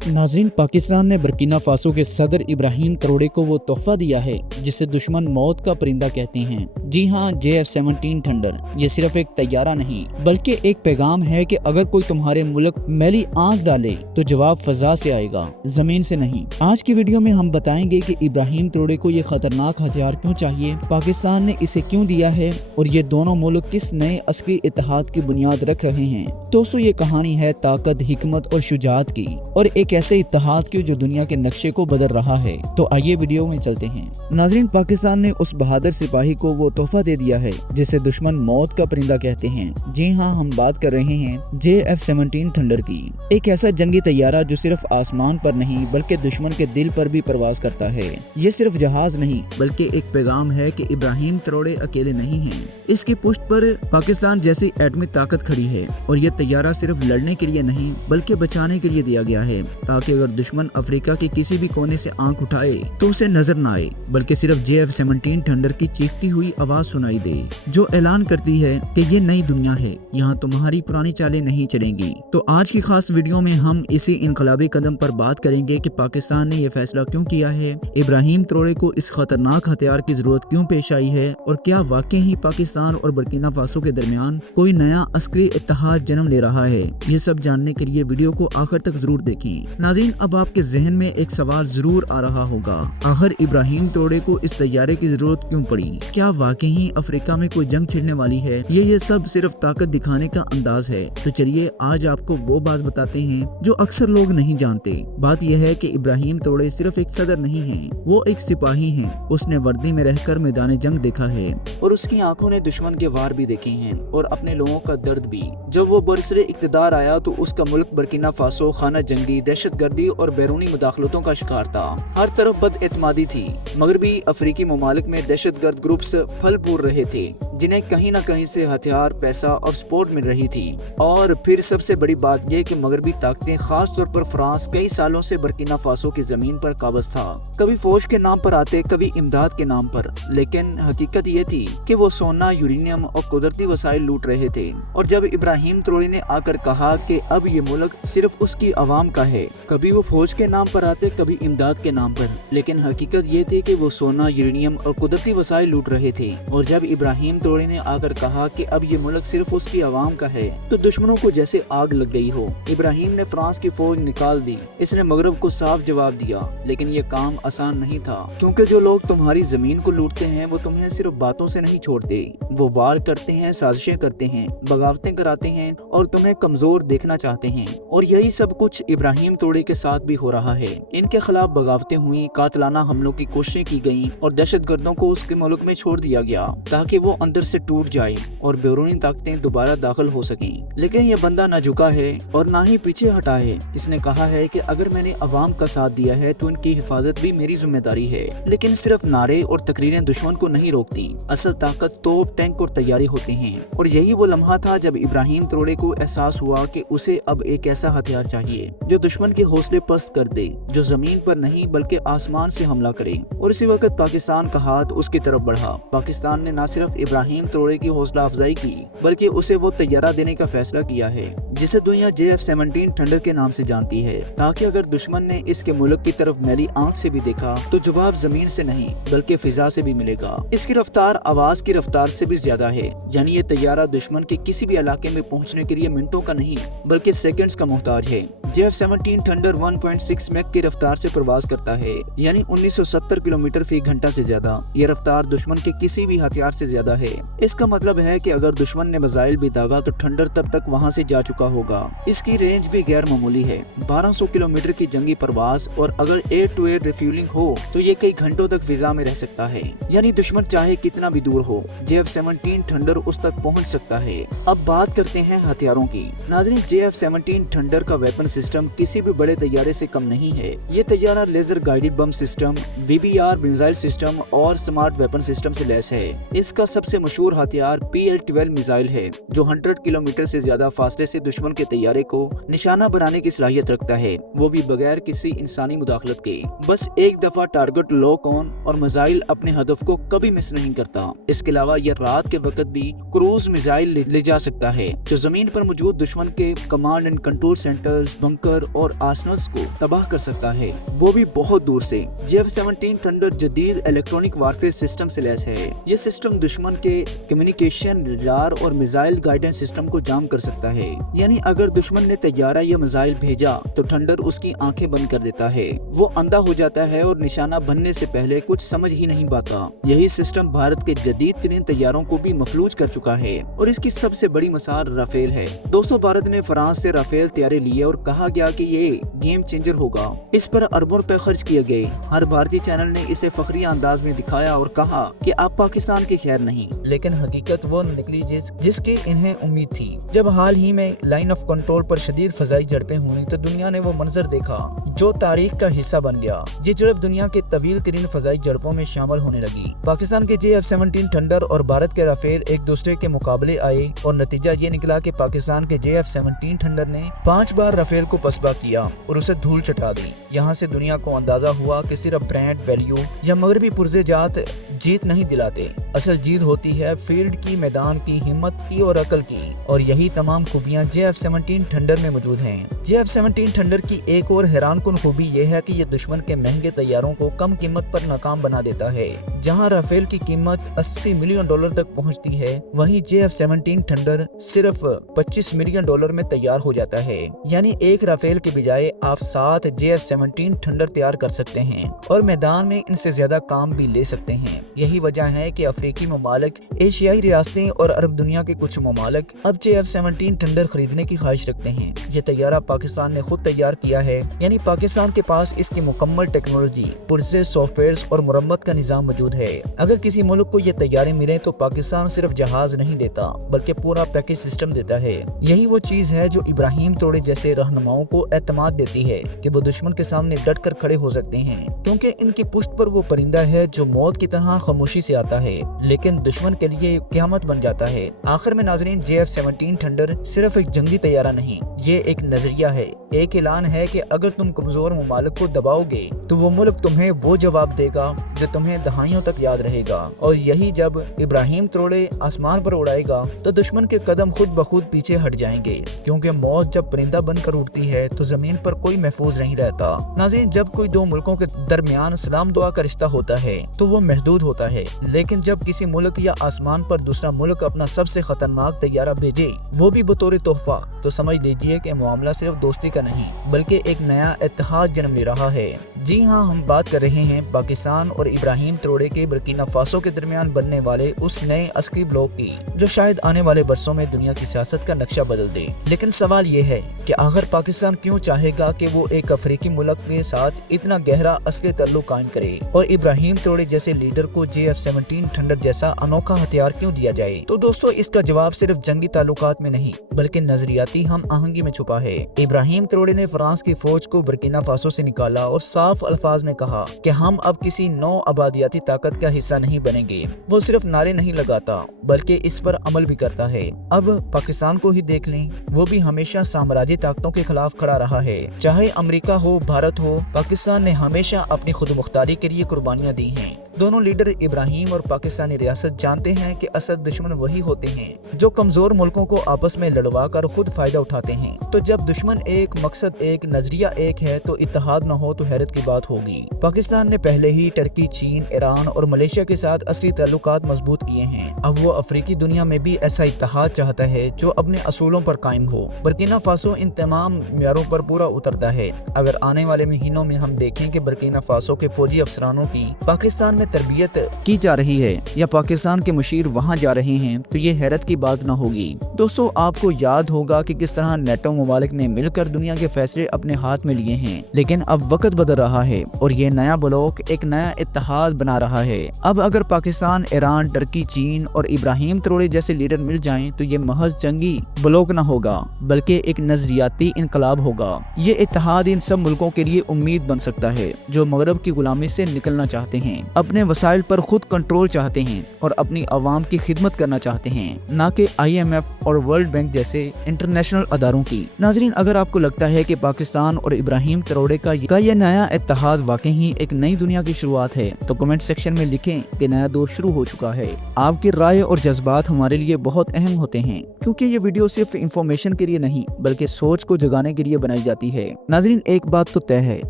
नाज़रीन, पाकिस्तान ने Burkina Faso के सदर इब्राहिम ट्रोरे को वो तोहफा दिया है जिसे दुश्मन मौत का परिंदा कहते हैं। जी हाँ, JF-17 थंडर ये सिर्फ एक तैयारा नहीं बल्कि एक पैगाम है कि अगर कोई तुम्हारे मुल्क मैली आंख डाले तो जवाब फजा से आएगा, जमीन से नहीं। आज की वीडियो में हम बताएंगे कि इब्राहिम ट्रोरे को ये खतरनाक हथियार क्यों चाहिए, पाकिस्तान ने इसे क्यों दिया है और ये दोनों मुल्क किस नए अस्करी इत्तेहाद की बुनियाद रख रहे हैं। दोस्तों, ये कहानी है ताकत, हिकमत और शुजात की, और एक ऐसे इत्तेहाद की जो दुनिया के नक्शे को बदल रहा है। तो आइए वीडियो में चलते हैं। नाज़रीन, पाकिस्तान ने उस बहादुर सिपाही को वो तोहफा दे दिया है जिसे दुश्मन मौत का परिंदा कहते हैं। जी हाँ, हम बात कर रहे हैं JF-17 थंडर की। एक ऐसा जंगी तैयारा जो सिर्फ आसमान पर नहीं बल्कि दुश्मन के दिल पर भी परवाज करता है। ये सिर्फ जहाज नहीं बल्कि एक पैगाम है कि इब्राहिम ट्रोरे अकेले नहीं हैं। इसकी पुष्ट पर पाकिस्तान जैसी एटॉमिक ताकत खड़ी है और ये तैयारा सिर्फ लड़ने के लिए नहीं बल्कि बचाने के लिए दिया गया है, ताकि अगर दुश्मन अफ्रीका के किसी भी कोने से आंख उठाए तो उसे नजर न आए बल्कि सिर्फ JF-17 थंडर की चीखती हुई आवाज सुनाई दे, जो ऐलान करती है कि ये नई दुनिया है, यहाँ तुम्हारी पुरानी चालें नहीं चलेंगी। तो आज की खास वीडियो में हम इसी इनकलाबी कदम पर बात करेंगे कि पाकिस्तान ने ये फैसला क्यों किया है, इब्राहिम ट्रोरे को इस खतरनाक हथियार की जरूरत क्यों पेश आई है और क्या वाकई ही पाकिस्तान और बर्किना फासो के दरमियान कोई नया अस्करी इत्तेहाद जन्म ले रहा है। ये सब जानने के लिए वीडियो को आखिर तक जरूर देखें। नाज़रीन, अब आपके जहन में एक सवाल जरूर आ रहा होगा, आखिर इब्राहिम ट्रोरे को इस तैयारे की जरूरत क्यों पड़ी? क्या वाकई ही अफ्रीका में कोई जंग छिड़ने वाली है? ये सब सिर्फ ताकत दिखाने का अंदाज है? तो चलिए आज आपको वो बात बताते हैं जो अक्सर लोग नहीं जानते। बात यह है कि इब्राहिम ट्रोरे सिर्फ एक सदर नहीं है, वो एक सिपाही है। उसने वर्दी में रहकर मैदान जंग देखा है और उसकी आंखों ने दुश्मन के वार भी देखे हैं और अपने लोगों का दर्द भी। जब वो बरसरे इक़्तिदार आया तो उसका मुल्क बर्किना फासो खाना जंगी, दहशतगर्दी और बैरूनी मुदाखलतों का शिकार था। हर तरफ बदएतमादी थी। मगरबी अफ्रीकी ममालिक में दहशतगर्द ग्रुप्स फल फूल रहे थे जिन्हें कहीं न कहीं से हथियार, पैसा और सपोर्ट मिल रही थी। और फिर सबसे बड़ी बात यह कि मगरबी ताकतें, खास तौर पर फ्रांस, कई सालों से बर्किना फासो की जमीन पर काबज था। कभी फौज के नाम पर आते, कभी इमदाद के नाम पर, लेकिन हकीकत ये थी कि वो सोना, यूरेनियम और कुदरती वसाइल लूट रहे थे। और जब इब्राहिम ट्रोरे ने आकर कहा कि अब ये मुल्क सिर्फ उसकी आवाम का है, कभी वो फौज के नाम पर आते, कभी इमदाद के नाम पर, लेकिन हकीकत ये थी कि वो सोना, यूरेनियम और कुदरती वसाइल लूट रहे थे। और जब इब्राहिम ट्रोरे ने आकर कहा कि अब ये मुल्क सिर्फ उसकी आवाम का है, तो दुश्मनों को जैसे आग लग गई हो। इब्राहिम ने फ्रांस की फौज निकाल दी। इसने मगरब को साफ जवाब दिया, लेकिन ये काम आसान नहीं था, क्योंकि जो लोग तुम्हारी जमीन को लूटते हैं वो तुम्हें सिर्फ बातों से नहीं छोड़ते। वो वार करते हैं, साजिशें करते हैं, बगावतें कराते हैं और तुम्हें कमजोर देखना चाहते हैं। और यही सब कुछ इब्राहिम ट्रोरे के साथ भी हो रहा है। इनके खिलाफ बगावतें हुई, कातलाना हमलों की कोशिशें की गईं और दहशतगर्दों को उसके मुल्क में छोड़ दिया गया ताकि वो अंदर से टूट जाए और बैरूनी ताकतें दोबारा दाखिल हो सकें। लेकिन ये बंदा ना झुका है और ना ही पीछे हटा है। इसने कहा है कि अगर मैंने अवाम का साथ दिया है तो इनकी हिफाजत भी मेरी जिम्मेदारी है। लेकिन सिर्फ नारे और तकरीरें दुश्मन को नहीं रोकती, असल ताकत तोप, टैंक और तैयारी होती हैं। और यही वो लम्हा था जब इब्राहिम ट्रोरे को एहसास हुआ कि उसे अब एक ऐसा हथियार चाहिए जो दुश्मन के हौसले पस्त कर दे, जो जमीन पर नहीं बल्कि आसमान से हमला करे। और इसी वक्त पाकिस्तान का हाथ उसकी तरफ बढ़ा। पाकिस्तान ने न सिर्फ इब्राहिम ट्रोरे की हौसला अफजाई की बल्कि उसे वो तैयारा देने का फैसला किया है जिसे दुनिया JF-17 थंडर के नाम से जानती है, ताकि अगर दुश्मन ने इसके मुल्क की तरफ मैली आंख से भी देखा तो जवाब जमीन से नहीं बल्कि फिजा से भी मिलेगा। इसकी रफ्तार आवाज की रफ्तार से भी ज्यादा है, यानी ये तैयारा दुश्मन के किसी भी इलाके में पहुंचने के लिए मिनटों का नहीं बल्कि सेकंड्स का मोहताज है। JF-17 थंडर 1.6 मैक की रफ्तार से प्रवास करता है, यानी 1970 किलोमीटर फी घंटा से ज्यादा। ये रफ्तार दुश्मन के किसी भी हथियार से ज्यादा है। इसका मतलब है कि अगर दुश्मन ने मिसाइल भी दागा तो थंडर तब तक वहां से जा चुका होगा। इसकी रेंज भी गैर मामूली है, 1200 किलोमीटर की जंगी परवास, और अगर एयर टू एयर रिफ्यूलिंग हो तो ये कई घंटों तक फिजा में रह सकता है, यानी दुश्मन चाहे कितना भी दूर हो JF-17 थंडर उस तक पहुंच सकता है। अब बात करते हैं हथियारों की। नाज़रीन, JF-17 थंडर का वेपन सिस्टम किसी भी बड़े तैयारे से कम नहीं है। ये तैयारा laser guided bomb system, VBR missile system और स्मार्ट वेपन सिस्टम से लैस है। इसका सबसे मशहूर हथियार PL-12 मिसाइल है, जो 100 किलोमीटर से ज्यादा फासले से दुश्मन के तैयारे को निशाना बनाने की सलाहियत रखता है, वो भी बगैर किसी इंसानी मुदाखलत के। बस एक दफा टारगेट लॉक ऑन और मिसाइल अपने हदफ को कभी मिस नहीं करता। इसके अलावा यह रात के वक्त भी क्रूज मिसाइल ले जा सकता है, जो जमीन पर मौजूद दुश्मन के command and control centres, bunker और आर्सनल्स को तबाह कर सकता है, वो भी बहुत दूर से। JF-17 थंडर जदीद इलेक्ट्रॉनिक वारफेयर सिस्टम से लैस है। ये सिस्टम दुश्मन के कम्युनिकेशन, रडार और मिसाइल गाइडेंस सिस्टम को जाम कर सकता है। यानी अगर दुश्मन ने तैयारा या मिसाइल भेजा तो थंडर उसकी आंखें बंद कर देता है, वो अंधा हो जाता है और निशाना बनने से पहले कुछ समझ ही नहीं पाता। यही सिस्टम भारत के जदीद तरीन तैयारों को भी मफलूज कर चुका है और इसकी सबसे बड़ी मिसाल राफेल है। दोस्तों, भारत ने फ्रांस से राफेल तैयारे लिए और कहा गया कि ये गेम चेंजर होगा। इस पर अरबों रुपए खर्च किए गए। हर भारतीय चैनल ने इसे फखरी अंदाज में दिखाया और कहा कि आप पाकिस्तान के खैर नहीं, लेकिन हकीकत वो निकली जिसकी इन्हें उम्मीद थी। जब हाल ही में लाइन ऑफ कंट्रोल पर शदीद फजाई झड़पें हुई तो दुनिया ने वो मंजर देखा जो तारीख का हिस्सा बन गया। ये झड़प दुनिया के तवील तरीन फजाई झड़पों में शामिल होने लगी। पाकिस्तान के JF-17 थंडर और भारत के राफेल एक दूसरे के मुकाबले आए और नतीजा ये निकला कि पाकिस्तान के JF-17 थंडर ने 5 बार राफेल को पसबा किया और उसे धूल चटा दी। यहाँ से दुनिया को अंदाजा हुआ कि सिर्फ ब्रांड वैल्यू या मगरबी पुरजे जात जीत नहीं दिलाते, असल जीत होती है फील्ड की, मैदान की, हिम्मत की और अकल की। और यही तमाम खूबियां JF-17 थंडर में मौजूद हैं। JF-17 थंडर की एक और हैरानकुन खूबी यह है कि ये दुश्मन के महंगे तैयारों को कम कीमत पर नाकाम बना देता है। जहां राफेल की कीमत $80 मिलियन तक पहुंचती है, वहीं JF-17 थंडर सिर्फ $25 मिलियन में तैयार हो जाता है। यानी एक राफेल के बजाय आप 7 JF-17 थंडर तैयार कर सकते हैं और मैदान में इनसे ज्यादा काम भी ले सकते हैं। यही वजह है कि अफ्रीकी ममालिक, एशियाई रियासतें और अरब दुनिया के कुछ ममालिक अब JF-17 थंडर खरीदने की ख्वाहिश रखते हैं। ये तैयारा पाकिस्तान ने खुद तैयार किया है, यानी पाकिस्तान के पास इसकी मुकम्मल टेक्नोलॉजी, पुर्जे, सॉफ्टवेयर और मुरम्मत का निजाम मौजूद है। अगर किसी मुल्क को ये तैयारे मिले तो पाकिस्तान सिर्फ जहाज नहीं देता बल्कि पूरा पैकेज सिस्टम देता है। यही वो चीज है जो इब्राहिम त्रोड़े जैसे रहनुमाओं को एतमाद देती है कि वो दुश्मन के सामने डट कर खड़े हो सकते हैं, क्योंकि इनकी पुश्त पर वो परिंदा है जो मौत की तरह खामोशी से आता है लेकिन दुश्मन के लिए क़यामत बन जाता है। आखिर में नाजरीन, JF-17 थंडर सिर्फ एक जंगी तैयारा नहीं, ये एक नजरिया है, एक ऐलान है कि अगर तुम कमजोर ममालिक को दबाओगे तो वो मुल्क तुम्हें वो जवाब देगा जो तुम्हें दहाइयों तक याद रहेगा। और यही जब इब्राहिम त्रोड़े आसमान पर उड़ाएगा तो दुश्मन के कदम खुद ब खुद पीछे हट जाएंगे, क्योंकि मौत जब परिंदा बनकर उड़ती है तो जमीन पर कोई महफूज नहीं रहता। नाज़रीन, जब कोई दो मुल्कों के दरमियान सलाम दुआ का रिश्ता होता है तो वो महदूद होता है, लेकिन जब किसी मुल्क या आसमान पर दूसरा मुल्क अपना सबसे खतरनाक तैयारा भेजे, वो भी बतौर तोहफा, तो समझ लीजिए कि मामला सिर्फ दोस्ती का नहीं बल्कि एक नया इत्तेहाद जन्म ले रहा है। जी हाँ, हम बात कर रहे हैं पाकिस्तान और इब्राहिम त्रोड़े के बुर्किना फासो के दरमियान बनने वाले उस नए अस्करी ब्लॉक की जो शायद आने वाले बरसों में दुनिया की सियासत का नक्शा बदल दे। लेकिन सवाल ये है कि आखिर पाकिस्तान क्यों चाहेगा कि वो एक अफ्रीकी मुल्क के साथ इतना गहरा अस्करी ताल्लुक कायम करे और इब्राहिम त्रोड़े जैसे लीडर को JF-17 थंडर जैसा अनोखा हथियार क्यों दिया जाए? तो दोस्तों, इसका जवाब सिर्फ जंगी ताल्लुकात में नहीं बल्कि नजरियाती हम आहंगी में छुपा है। इब्राहिम त्रोड़े ने फ्रांस की फौज को बुर्किना फासो से निकाला और साफ अल्फाज में कहा कि हम अब किसी नौ आबादियाती ताकत का हिस्सा नहीं बनेंगे। वो सिर्फ नारे नहीं लगाता बल्कि इस पर अमल भी करता है। अब पाकिस्तान को ही देख लें, वो भी हमेशा साम्राज्य ताकतों के खिलाफ खड़ा रहा है। चाहे अमेरिका हो, भारत हो, पाकिस्तान ने हमेशा अपनी खुद मुख्तारी के लिए कुर्बानियां दी हैं। दोनों लीडर इब्राहिम और पाकिस्तानी रियासत जानते हैं कि असल दुश्मन वही होते हैं जो कमजोर मुल्कों को आपस में लड़वा कर खुद फायदा उठाते हैं। तो जब दुश्मन एक, मकसद एक, नजरिया एक है तो इत्तेहाद न हो तो हैरत की बात होगी। पाकिस्तान ने पहले ही टर्की, चीन, ईरान और मलेशिया के साथ असली ताल्लुकात मजबूत किए हैं। अब वो अफ्रीकी दुनिया में भी ऐसा इत्तेहाद चाहता है जो अपने असूलों पर कायम हो। बुर्किना फासो इन तमाम म्यारों पर पूरा उतरता है। अगर आने वाले महीनों में हम देखें कि बुर्किना फासो के फौजी अफसरानों की पाकिस्तान में तरबियत की जा रही है या पाकिस्तान के मुशीर वहां जा रहे हैं तो ये हैरत की बात न होगी। दोस्तों, आपको याद होगा कि किस तरह नेटो ममालिक ने मिलकर दुनिया के फैसले अपने हाथ में लिए हैं, लेकिन अब वक्त बदल रहा है और ये नया ब्लॉक एक नया इत्तेहाद बना रहा है। अब अगर पाकिस्तान, ईरान, टर्की, चीन और इब्राहिम त्रोड़े जैसे लीडर मिल जाएं तो ये महज जंगी ब्लॉक न होगा बल्कि एक नजरियाती इनकलाब होगा। ये इत्तेहाद इन सब मुल्कों के लिए उम्मीद बन सकता है जो मगरब की गुलामी से निकलना चाहते हैं। अब اپنے وسائل پر خود کنٹرول چاہتے ہیں اور اپنی عوام کی خدمت کرنا چاہتے ہیں، نہ کہ IMF اور ورلڈ بینک جیسے انٹرنیشنل اداروں کی۔ ناظرین، اگر آپ کو لگتا ہے کہ پاکستان اور ابراہیم تروڑے کا یہ نیا اتحاد واقعی ایک نئی دنیا کی شروعات ہے تو کمنٹ سیکشن میں لکھیں کہ نیا دور شروع ہو چکا ہے۔ آپ کی رائے اور جذبات ہمارے لیے بہت اہم ہوتے ہیں، کیونکہ یہ ویڈیو صرف انفارمیشن کے لیے نہیں بلکہ سوچ کو جگانے کے لیے بنائی جاتی ہے۔ ناظرین، ایک بات تو طے ہے،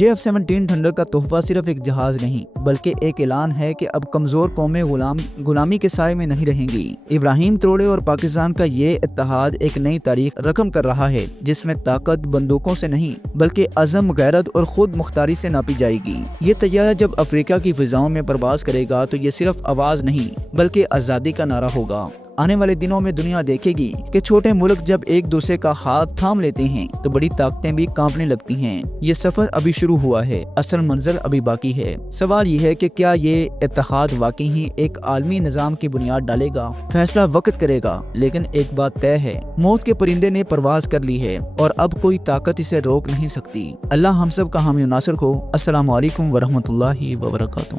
JF-17 تھنڈر کا تحفہ صرف ایک جہاز نہیں بلکہ ایک اعلان ہے کہ اب کمزور قومیں غلامی کے سائے میں نہیں رہیں گی۔ ابراہیم تروڑے اور پاکستان کا یہ اتحاد ایک نئی تاریخ رقم کر رہا ہے، جس میں طاقت بندوقوں سے نہیں بلکہ عزم، غیرت اور خود مختاری سے ناپی جائے گی۔ یہ طیارہ جب افریقہ کی فضاؤں میں پرواز کرے گا تو یہ صرف آواز نہیں بلکہ آزادی کا نعرہ ہوگا۔ آنے والے دنوں میں دنیا دیکھے گی کہ چھوٹے ملک جب ایک دوسرے کا ہاتھ تھام لیتے ہیں تو بڑی طاقتیں بھی کانپنے لگتی ہیں۔ یہ سفر ابھی شروع ہوا ہے، اصل منزل ابھی باقی ہے۔ سوال یہ ہے کہ کیا یہ اتحاد واقعی ہی ایک عالمی نظام کی بنیاد ڈالے گا؟ فیصلہ وقت کرے گا، لیکن ایک بات طے ہے، موت کے پرندے نے پرواز کر لی ہے اور اب کوئی طاقت اسے روک نہیں سکتی۔ اللہ ہم سب کا حامی و ناصر ہو۔ السلام علیکم ورحمۃ اللہ وبرکاتہ۔